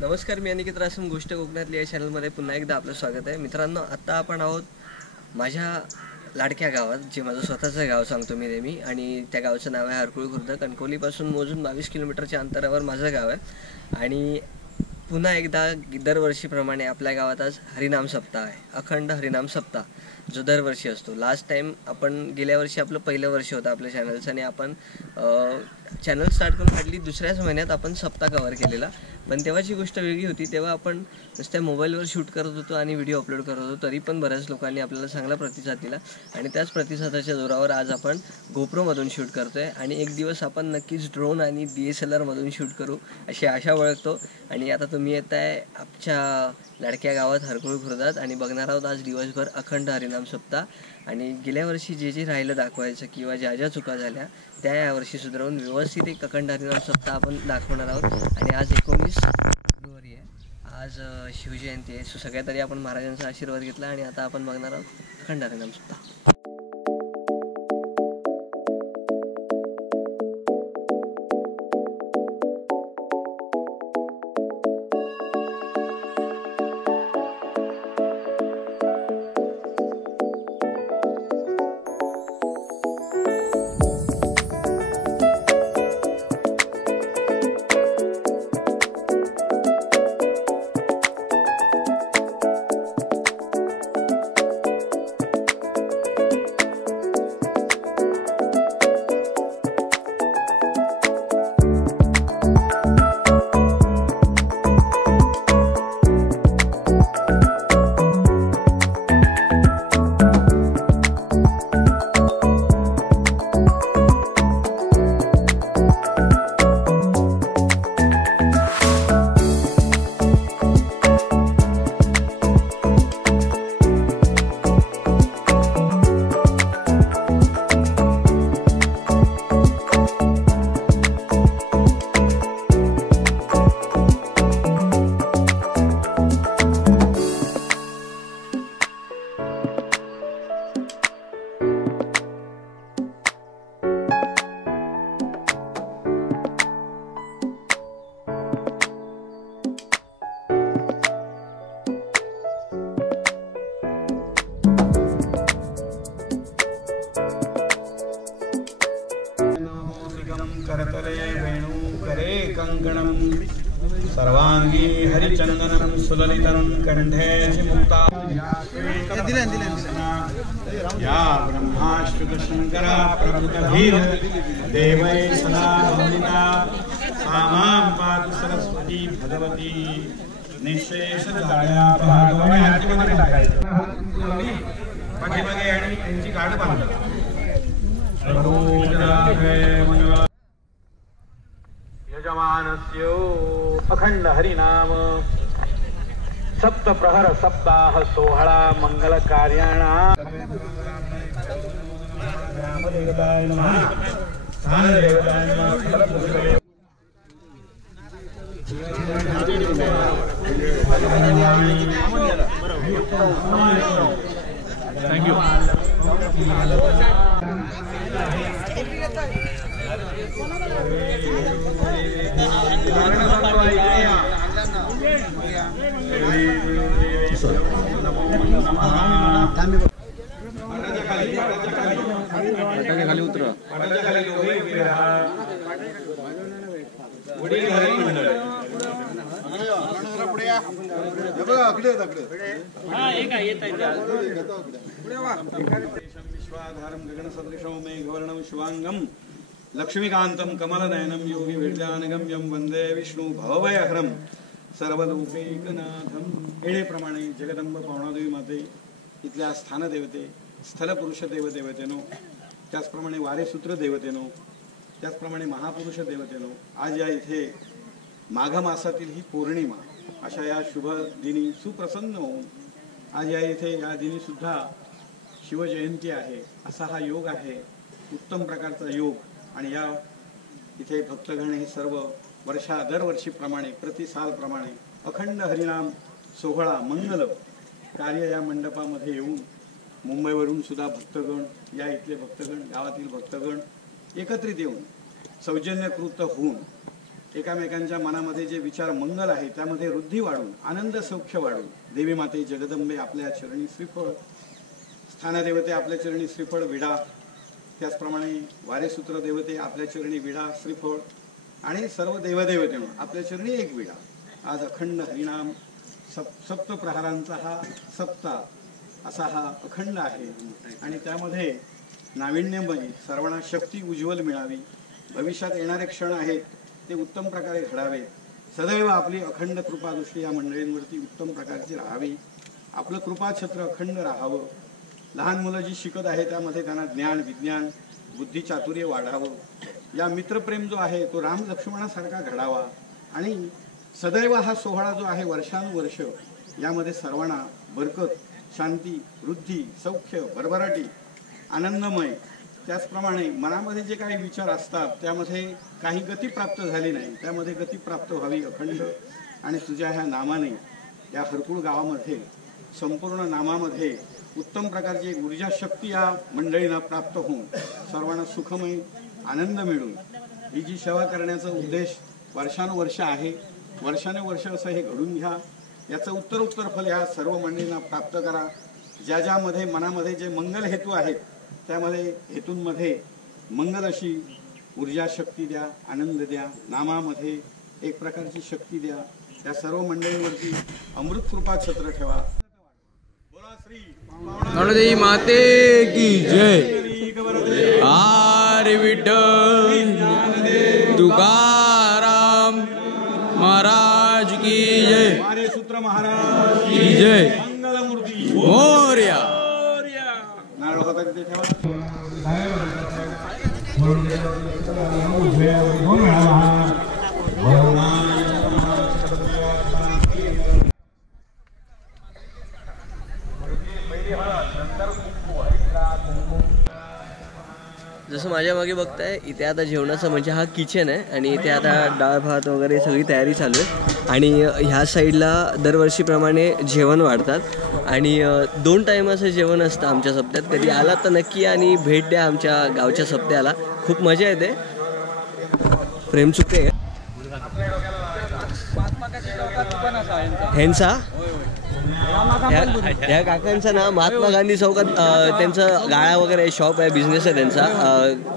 नमस्कार, मी अनिकेत रासम. गोष्ट कोकणातली या चॅनलमध्ये पुन्हा एकदा आपलं स्वागत आहे. मित्रांनो, आत्ता आपण आहोत माझ्या लाडक्या गावात, जे माझं स्वतःचं गाव सांगतो मी नेहमी, आणि त्या गावाचं नाव आहे हरकुळ खुर्द. कणकवलीपासून मोजून 22 किलोमीटरच्या अंतरावर माझं गाव आहे. आणि पुन्हा एकदा दरवर्षीप्रमाणे आपल्या गावात आज हरिनाम सप्ताह आहे. अखंड हरिनाम सप्ताह जो दरवर्षी असतो. लास्ट टाईम आपण गेल्या वर्षी आपलं पहिलं वर्ष होतं आपल्या चॅनलचं, आणि आपण चॅनल स्टार्ट करून हार्डली दुसऱ्याच महिन्यात आपण सप्ताह कव्हर केलेला. पण तेव्हाची गोष्ट वेगळी होती. तेव्हा आपण नुसत्या मोबाईलवर शूट करत होतो आणि व्हिडिओ अपलोड करत होतो, तरी पण बऱ्याच लोकांनी आपल्याला चांगला प्रतिसाद दिला. आणि त्याच प्रतिसादाच्या जोरावर आज आपण गोप्रोमधून शूट करतो आहे, आणि एक दिवस आपण नक्कीच ड्रोन आणि DSLRमधून शूट करू अशी आशा बाळगतो. आणि आता तुम्ही येत आहे आमच्या लाडक्या गावात हरकुळ खुर्दात, आणि बघणार आहोत आज दिवसभर अखंड हरिनाम सप्ताह. आणि गेल्या वर्षी जे राहिलं दाखवायचं किंवा ज्या चुका झाल्या त्या यावर्षी सुधारवून व्यवस्थित एक अखंड हरिनाम सप्ताह आपण दाखवणार आहोत. आणि आज 19 फेब्रुवारी आहे. आज शिवजयंती आहे. सगळ्यात आधी आपण महाराजांचा आशीर्वाद घेतला, आणि आता आपण बघणार आहोत अखंड हरिनाम सप्ताह. करतले वेणुकरे कंकणं सर्वांगी हरिचंदनं सुललितं कंठे मुक्ता या ब्रह्माश्रुत शंकरा प्रभुतधीर देवै सदा वन्दिता सामां पातु सरस्वती भगवती निशेष जाळ्या भागवय हातीमध्ये टाकायचं पाठीमागे आणि त्यांची गाठ बांधा यजमानस्य अखंड हरिनाम सप्त प्रहर सप्ताह सोहळा मंगल कार्याणा देवताय नमः स्थान देवताय नमः थैंक यू खाली उतरा. विश्वाधारं गगनसदृशं मेघवर्णं शुभांगं लक्ष्मीकांतं कमलनयनं योगी विद्यानगम्यं वंदे विष्णु भवभयहरं सर्वलोकैकनाथं. येणेप्रमाणे जगदंब पावणादेवी माते, इथल्या स्थानदेवते, स्थलपुरुष देवदेवतेनो, त्याचप्रमाणे वारेसूत्र देवतेनो, त्याचप्रमाणे महापुरुष देवतेनो, आज या इथे माघ मासातील ही पौर्णिमा अशा या शुभ दिनी सुप्रसन्न होऊन आज या इथे या दिनी सुद्धा शिवजयंती आहे. असा हा योग आहे, उत्तम प्रकारचा योग. आणि या इथे भक्तगण हे सर्व दरवर्षीप्रमाणे प्रतिसालप्रमाणे अखंड हरिनाम सोहळा मंगल कार्य या मंडपामध्ये येऊन मुंबईवरून सुद्धा भक्तगण, या इथले भक्तगण, गावातील भक्तगण एकत्रित येऊन सौजन्यकृत होऊन एकामेकांच्या मनामध्ये जे विचार मंगल आहे त्यामध्ये वृद्धी वाढून, आनंद सौख्य वाढून देवी माते जगदंबे आपल्या चरणी श्रीफळ, स्थानदेवते आपल्या चरणी श्रीफळ विडा, त्याचप्रमाणे वारेसूत्र देवते आपल्या चरणी विडा श्रीफळ आणि सर्व देवदेवतेनो आपल्या चरणी एक विडा. आज अखंड हरिनाम सप्त प्रहारांचा हा सप्ताह असा हा अखंड आहे आणि त्यामध्ये नाविन्यमय सर्वांना शक्ती उज्ज्वल मिळावी, भविष्यात येणारे क्षण आहेत ते उत्तम प्रकारे घडावे, सदैव आपली अखंड कृपादृष्टी या मंडळींवरती उत्तम प्रकारची राहावी, आपलं कृपाछत्र अखंड राहावं. लहान मुलं जी शिकत आहे त्यामध्ये त्यांना ज्ञान विज्ञान बुद्धी चातुर्य वाढावं. या मित्रप्रेम जो आहे तो राम लक्ष्मणासारखा घडावा आणि सदैव हा सोहळा जो आहे वर्षानुवर्ष यामध्ये सर्वांना बरकत, शांती, वृद्धी, सौख्य, भरभराटी, आनंदमय. त्याचप्रमाणे मनामध्ये जे काही विचार असतात त्यामध्ये काही गती प्राप्त झाली नाही, त्यामध्ये गती प्राप्त व्हावी अखंड. आणि तुझ्या ह्या नामाने या हरकुळ गावामध्ये संपूर्ण नामामध्ये उत्तम प्रकारची एक ऊर्जा शक्ती या मंडळींना प्राप्त होऊन सर्वांना सुखमय आनंद मिळून ही जी सेवा करण्याचा उद्देश वर्षानुवर्ष आहे, वर्षानुवर्ष असं हे घडून घ्या. याचं उत्तर फल ह्या सर्व मंडळींना प्राप्त करा. ज्या ज्यामध्ये मनामध्ये जे मंगल हेतू आहेत त्यामध्ये हेतूंमध्ये मंगल अशी ऊर्जा शक्ती द्या, आनंद द्या, नामामध्ये एक प्रकारची शक्ती द्या. त्या सर्व मंडळींवरती अमृत कृपा छत्र ठेवा. बोला श्री गणदेवी माते की जय. हरी विठ्ठल तुकाराम महाराज की जय. वारेसूत्र महाराज की जय. मंगलमूर्ती मोरया. नारळ होता तिथे ठेवा. जसं माझ्या मागे बघताय इथे आता जेवणाचं म्हणजे हा किचन आहे आणि इथे आता डाळ भात वगैरे सगळी तयारी चालू आहे. आणि ह्या साईडला दरवर्षीप्रमाणे जेवण वाढतात आणि 2 टायमाचं जेवण असतं आमच्या सप्त्यात. कधी आला तर नक्की आणि भेट द्या आमच्या गावच्या सप्त्याला, खूप मजा येते. प्रेम चुकते ह्यांचा ह्या काकांचं ना महात्मा गांधी चौकात त्यांचं गाळा वगैरे शॉप आहे, बिझनेस आहे त्यांचा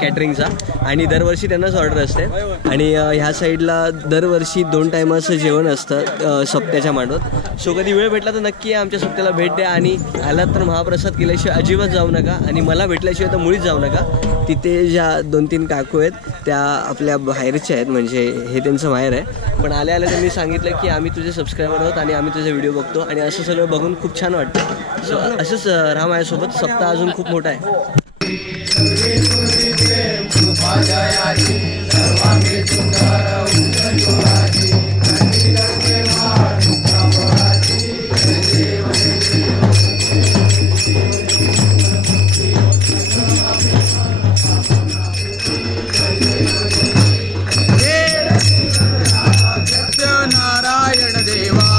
कॅटरिंगचा आणि दरवर्षी त्यांनाच ऑर्डर असते. आणि ह्या साईडला दरवर्षी 2 टायमाचं जेवण असतं सप्त्याच्या मांडवत. सो कधी वेळ भेटला तर नक्की आमच्या सप्त्याला भेट द्या आणि आलात तर महाप्रसाद केल्याशिवाय अजिबात जाऊ नका आणि मला भेटल्याशिवाय तर मुळीच जाऊ नका. तिथे ज्या 2-3 काकू आहेत त्या आपल्या बाहेरच्या आहेत, म्हणजे हे त्यांचं बाहेर आहे, पण आल्या त्यांनी सांगितलं की आम्ही तुझे सबस्क्रायबर आहोत आणि आम्ही तुझे व्हिडिओ बघतो आणि असं सगळं बघून खूप छान वाटतं. सो असंच राहा माझ्यासोबत, सप्ताह अजून खूप मोठा आहे. नारायण देवा.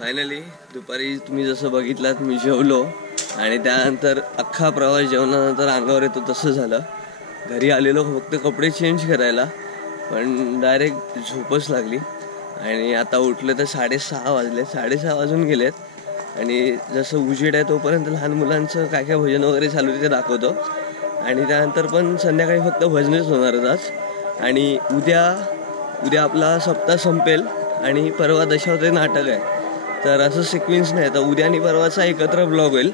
फायनली दुपारी तुम्ही जसं बघितलात मी जेवलो आणि त्यानंतर अख्खा प्रवास जेवणानंतर अंगावर येतो तसं झालं. घरी आलेलो फक्त कपडे चेंज करायला, पण डायरेक्ट झोपच लागली आणि आता उठलं तर 6:30 वाजले. 6:30 वाजून गेलेत आणि जसं उजेड आहे तोपर्यंत लहान मुलांचं काय काय भजन वगैरे चालू ते दाखवतो आणि त्यानंतर पण संध्याकाळी फक्त भजनच होणार आहेत आज. आणि उद्या आपला सप्ताह संपेल आणि परवा दशावतारी नाटक आहे. तर असं सिक्वेन्स नाही, तर उद्या आणि परवाचा एकत्र ब्लॉग होईल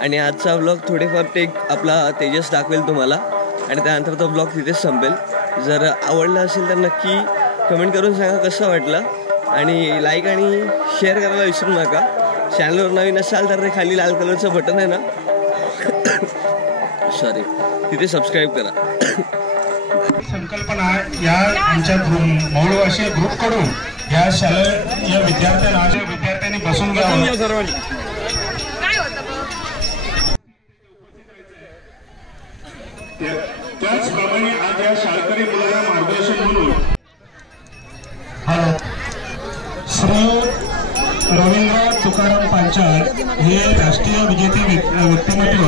आणि आजचा ब्लॉग थोडेफार आपला तेजस दाखवेल तुम्हाला आणि त्यानंतर तो ब्लॉग तिथेच संपेल. जर आवडला असेल तर नक्की कमेंट करून सांगा कसं वाटलं आणि लाईक आणि शेअर करायला विसरू नका. चॅनलवर नवीन असाल तर ते खाली लाल कलरचं बटन आहे ना, सॉरी, तिथे सबस्क्राईब करा. संकल्पना या आमच्या मौळवाशी ग्रुपकडून या शालेय विद्यार्थ्यांनी बसून घ्यावं सर्वांनी. त्याचप्रमाणे आज या शाळकरी मुलांना मार्गदर्शन म्हणून श्री रवींद्र तुकाराम पांचाळ हे राष्ट्रीय विजेते व्यक्तिमत्व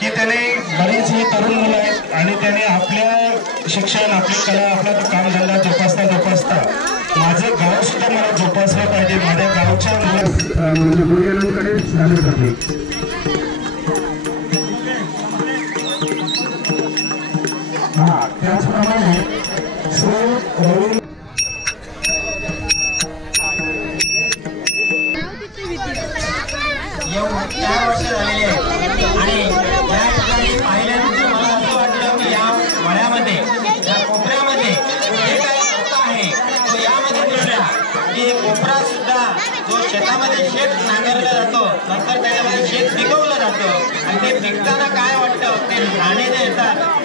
की त्याने बरीच ही तरुण मुलं आहेत आणि त्याने आपल्या शिक्षण, आपली कला, आपला कामधंदा जोपासता माझं गाव सुद्धा मला जोपासलं पाहिजे, माझ्या गावच्या म्हणजे गुरुजनांकडे सादर करते. त्याचप्रमाणे श्री आणि या ठिकाणी पाहिल्यानंतर मला असं वाटलं की या वळ्यामध्ये, या कोपऱ्यामध्ये जे काही अर्थ आहे तो यामध्ये दिसला की कोपरा सुद्धा जो शेतामध्ये शेत नांगरला जातो, नंतर त्याच्यामध्ये शेत पिकवलं जातं आणि ते पिकताना काय वाटतं, ते राणे जे येतात